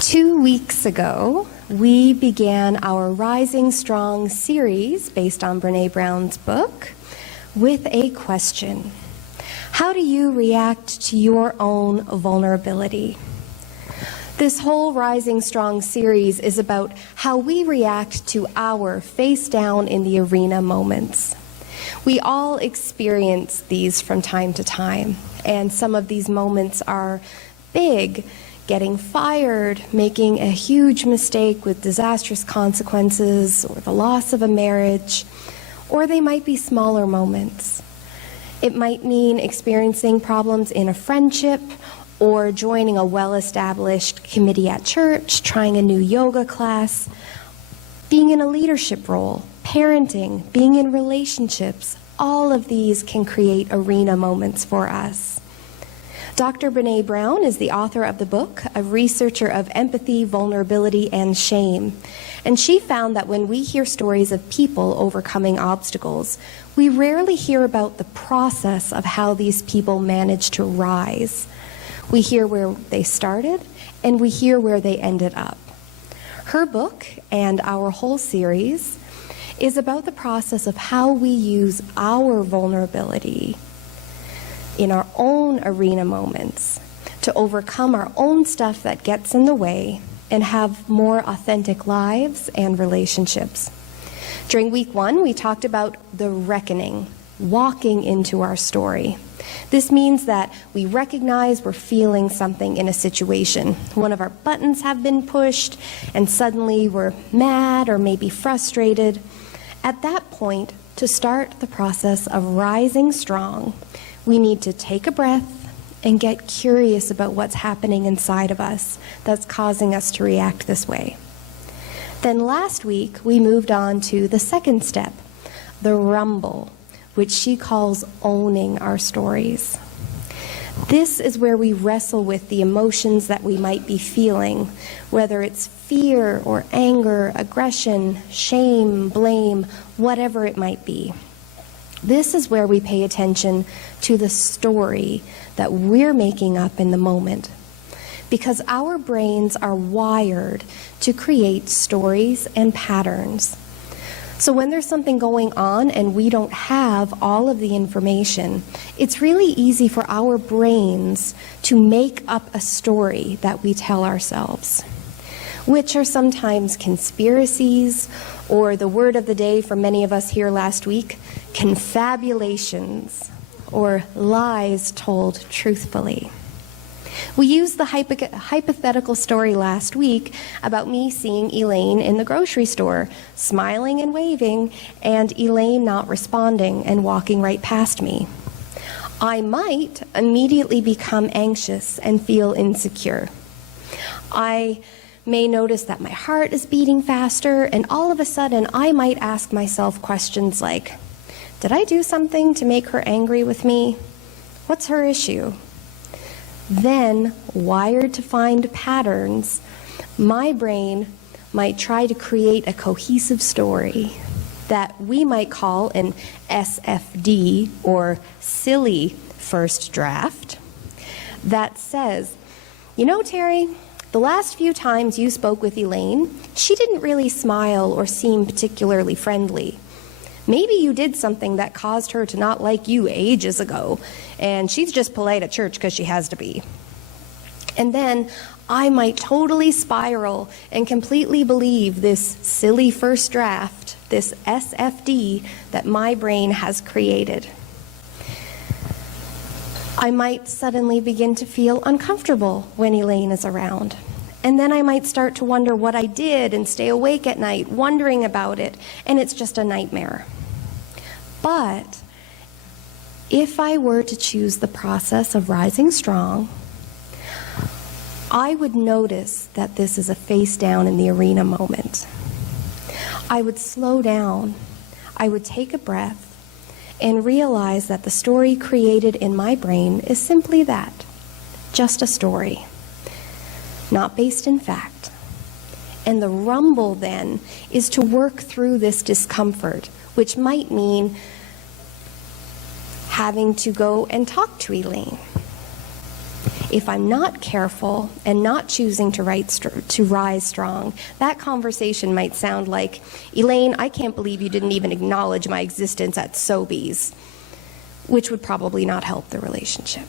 2 weeks ago, we began our Rising Strong series based on Brené Brown's book with a question. How do you react to your own vulnerability? This whole Rising Strong series is about how we react to our face down in the arena moments. We all experience these from time to time, and some of these moments are big, getting fired, making a huge mistake with disastrous consequences, or the loss of a marriage, or they might be smaller moments. It might mean experiencing problems in a friendship, or joining a well-established committee at church, trying a new yoga class, being in a leadership role, parenting, being in relationships. All of these can create arena moments for us. Dr. Brené Brown is the author of the book, a researcher of empathy, vulnerability, and shame. And she found that when we hear stories of people overcoming obstacles, we rarely hear about the process of how these people managed to rise. We hear where they started, and we hear where they ended up. Her book, and our whole series, is about the process of how we use our vulnerability in our own arena moments to overcome our own stuff that gets in the way and have more authentic lives and relationships. During week 1, we talked about the reckoning, walking into our story. This means that we recognize we're feeling something in a situation. One of our buttons have been pushed, and suddenly we're mad or maybe frustrated. At that point, to start the process of rising strong, we need to take a breath and get curious about what's happening inside of us that's causing us to react this way. Then last week, we moved on to the second step, the rumble, which she calls owning our stories. This is where we wrestle with the emotions that we might be feeling, whether it's fear or anger, aggression, shame, blame, whatever it might be. This is where we pay attention to the story that we're making up in the moment, because our brains are wired to create stories and patterns. So when there's something going on and we don't have all of the information, it's really easy for our brains to make up a story that we tell ourselves, which are sometimes conspiracies, or the word of the day for many of us here last week, confabulations, or lies told truthfully. We used the hypothetical story last week about me seeing Elaine in the grocery store, smiling and waving, and Elaine not responding and walking right past me. I might immediately become anxious and feel insecure. I may notice that my heart is beating faster, and all of a sudden I might ask myself questions like, did I do something to make her angry with me? What's her issue? Then, wired to find patterns, my brain might try to create a cohesive story that we might call an SFD, or silly first draft, that says, you know, Terry, the last few times you spoke with Elaine, she didn't really smile or seem particularly friendly. Maybe you did something that caused her to not like you ages ago, and she's just polite at church because she has to be. And then I might totally spiral and completely believe this silly first draft, this SFD that my brain has created. I might suddenly begin to feel uncomfortable when Elaine is around. And then I might start to wonder what I did and stay awake at night wondering about it, and it's just a nightmare. But if I were to choose the process of rising strong, I would notice that this is a face down in the arena moment. I would slow down, I would take a breath, and realize that the story created in my brain is simply that, just a story, not based in fact. And the rumble then is to work through this discomfort, which might mean having to go and talk to Elaine. If I'm not careful and not choosing to rise strong, that conversation might sound like, Elaine, I can't believe you didn't even acknowledge my existence at Sobeys, which would probably not help the relationship.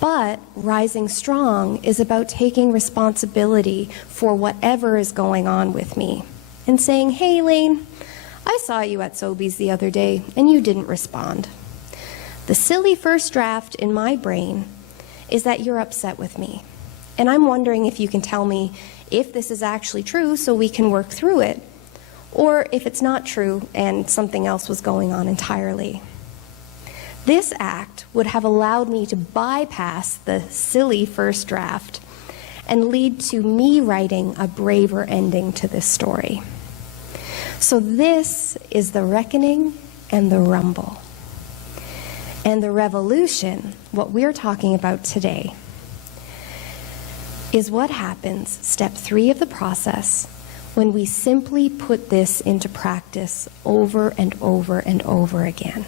But rising strong is about taking responsibility for whatever is going on with me and saying, hey, Elaine, I saw you at Sobeys the other day and you didn't respond. The silly first draft in my brain is that you're upset with me. And I'm wondering if you can tell me if this is actually true so we can work through it, or if it's not true and something else was going on entirely. This act would have allowed me to bypass the silly first draft and lead to me writing a braver ending to this story. So this is the reckoning and the rumble. And the revolution, what we're talking about today, is what happens, step 3 of the process, when we simply put this into practice over and over and over again.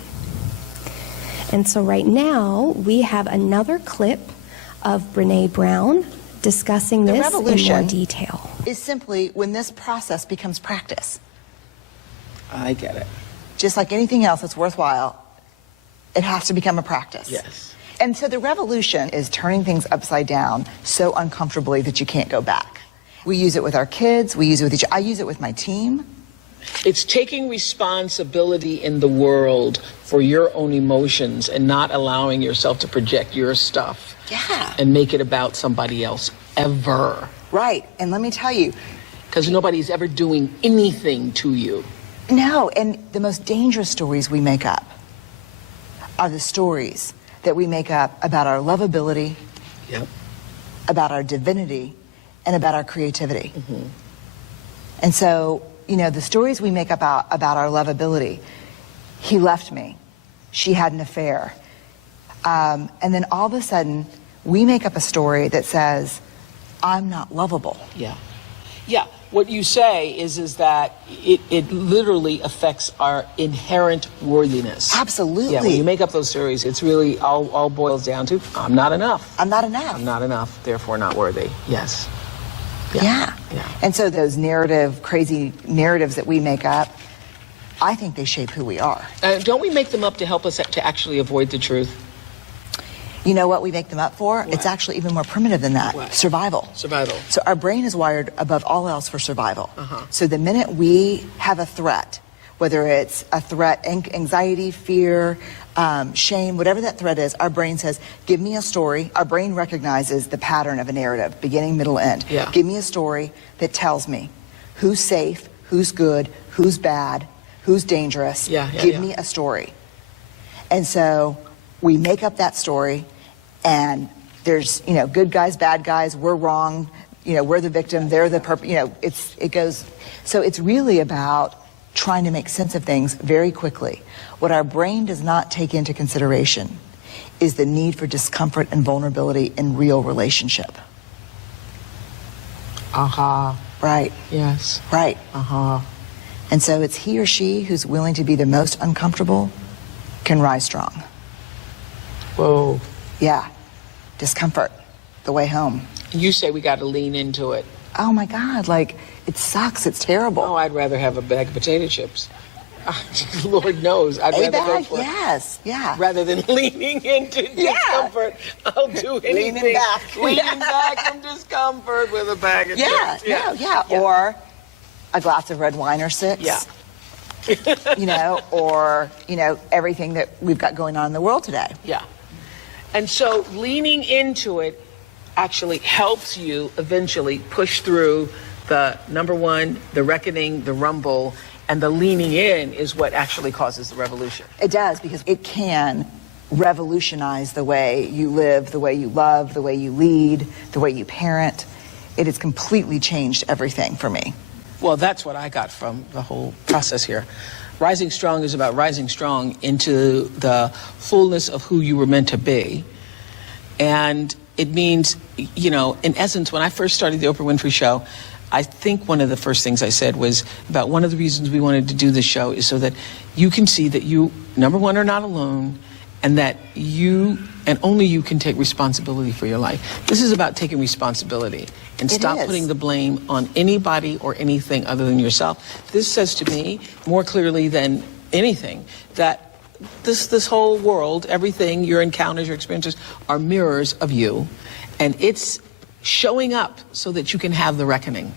And so right now, we have another clip of Brené Brown discussing this in more detail. Is simply when this process becomes practice. I get it. Just like anything else that's worthwhile, it has to become a practice. Yes. And so the revolution is turning things upside down so uncomfortably that you can't go back. We use it with our kids, we use it with each other. I use it with my team. It's taking responsibility in the world for your own emotions and not allowing yourself to project your stuff. Yeah. And make it about somebody else ever. Right. And let me tell you. Because nobody's ever doing anything to you. No. And the most dangerous stories we make up are the stories that we make up about our lovability, yep, about our divinity, and about our creativity. Mm-hmm. And so, you know, the stories we make up about our lovability, he left me, she had an affair, and then all of a sudden, we make up a story that says, I'm not lovable. Yeah. Yeah. What you say is that it literally affects our inherent worthiness. Absolutely. Yeah, when you make up those stories, it's really all boils down to, I'm not enough. I'm not enough. I'm not enough, therefore not worthy. Yes. Yeah. And so those crazy narratives that we make up, I think they shape who we are. Don't we make them up to help us to actually avoid the truth? You know what we make them up for? What? It's actually even more primitive than that. What? Survival. Survival. So our brain is wired above all else for survival. Uh-huh. So the minute we have a threat, whether it's a threat, anxiety, fear, shame, whatever that threat is, our brain says, give me a story. Our brain recognizes the pattern of a narrative, beginning, middle, end. Yeah. Give me a story that tells me who's safe, who's good, who's bad, who's dangerous. Give me a story. And so we make up that story, and there's, you know, good guys, bad guys, we're wrong, you know, we're the victim, they're the you know, it goes. So it's really about trying to make sense of things very quickly. What our brain does not take into consideration is the need for discomfort and vulnerability in real relationship. Aha. Right. Yes. Right. Aha. And so it's he or she who's willing to be the most uncomfortable can rise strong. Whoa. Yeah. Discomfort, the way home. You say we got to lean into it. Oh my God, like, it sucks, it's terrible. Oh, I'd rather have a bag of potato chips. Lord knows, I'd rather go for yes, yeah. rather than leaning into discomfort. I'll do anything. Leaning back. Leaning back from discomfort with a bag of chips. Yeah. Or a glass of red wine or 6. Yeah. You know, or, you know, everything that we've got going on in the world today. Yeah. And so leaning into it actually helps you eventually push through the number one, the reckoning, the rumble, and the leaning in is what actually causes the revolution. It does, because it can revolutionize the way you live, the way you love, the way you lead, the way you parent. It has completely changed everything for me. Well, that's what I got from the whole process here. Rising strong is about rising strong into the fullness of who you were meant to be. And it means, you know, in essence, when I first started the Oprah Winfrey Show, I think one of the first things I said was about one of the reasons we wanted to do this show is so that you can see that you, number one, are not alone, and that you and only you can take responsibility for your life. This is about taking responsibility and stop putting the blame on anybody or anything other than yourself. This says to me more clearly than anything that this whole world, everything, your encounters, your experiences are mirrors of you, and it's showing up so that you can have the reckoning.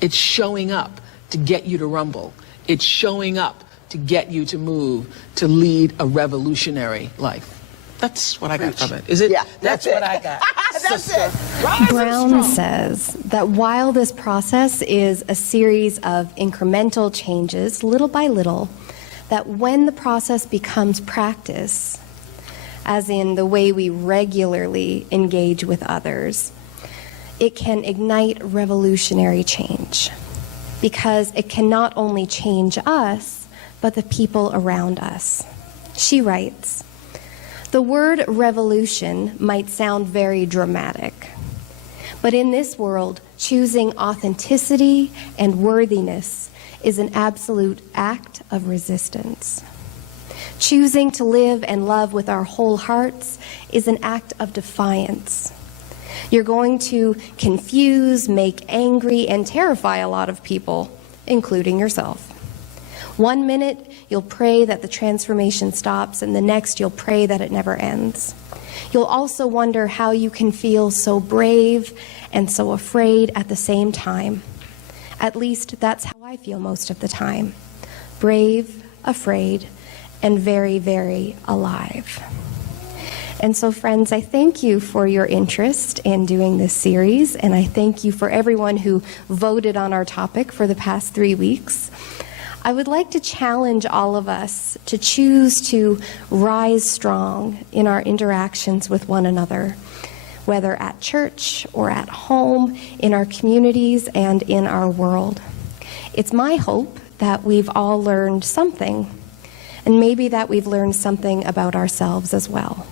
It's showing up to get you to rumble. It's showing up to get you to move, to lead a revolutionary life. That's what I got from it. Is it? Yeah, that's what I got. That's it. Brown says that while this process is a series of incremental changes, little by little, that when the process becomes practice, as in the way we regularly engage with others, it can ignite revolutionary change, because it can not only change us, but the people around us. She writes, "The word revolution might sound very dramatic, but in this world, choosing authenticity and worthiness is an absolute act of resistance. Choosing to live and love with our whole hearts is an act of defiance. You're going to confuse, make angry, and terrify a lot of people, including yourself. One minute, you'll pray that the transformation stops, and the next, you'll pray that it never ends. You'll also wonder how you can feel so brave and so afraid at the same time. At least that's how I feel most of the time. Brave, afraid, and very, very alive." And so, friends, I thank you for your interest in doing this series, and I thank you for everyone who voted on our topic for the past 3 weeks. I would like to challenge all of us to choose to rise strong in our interactions with one another, whether at church or at home, in our communities, and in our world. It's my hope that we've all learned something, and maybe that we've learned something about ourselves as well.